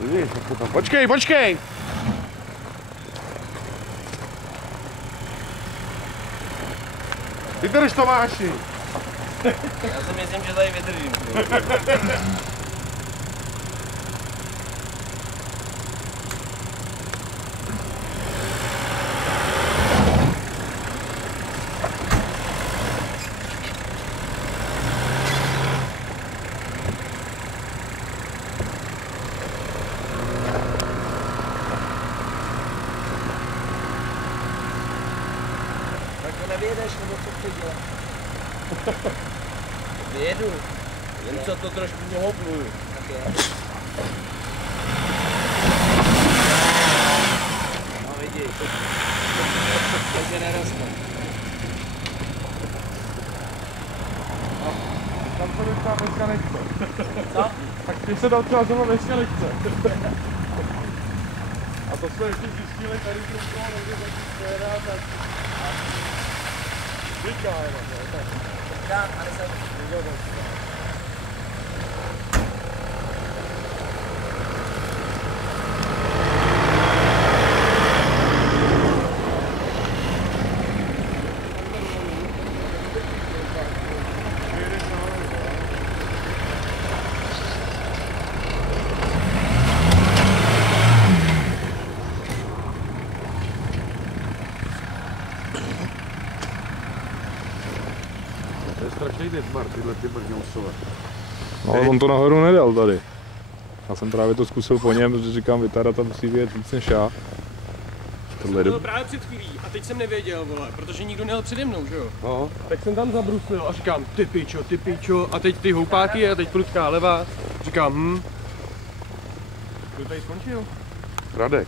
Vidíš, jak to tam... Počkej, počkej! Vydrž, Tomáši! Já si myslím, že tady vydržím. Tak to nevyjedeš, nebo co chceš dělat? Vyjedu, jen co to trošku mohopluju. Tak je. No vidíš, takže neroste. No, tam se docela dneska nechce. Co? Tak ty se tam třeba zrovna dneska nechce. A to jsme ještě zjistili tady z toho někde začít tak... Říká jenom, ne? Tak. Dám, ale jsem... To je strašný nezmar, tyhle ty brňousové. No ale on to nahoru nedal tady. Já jsem právě to zkusil po něm, protože říkám, Vitara tam musí vyjet víc než já. Tohle To bylo právě před chvílí a teď jsem nevěděl, vole, protože nikdo nejel přede mnou, že jo? No. Tak jsem tam zabruslil a říkám, ty pičo, a teď ty houpáky a teď prudká leva, říkám, Kdo tady skončil? Radek.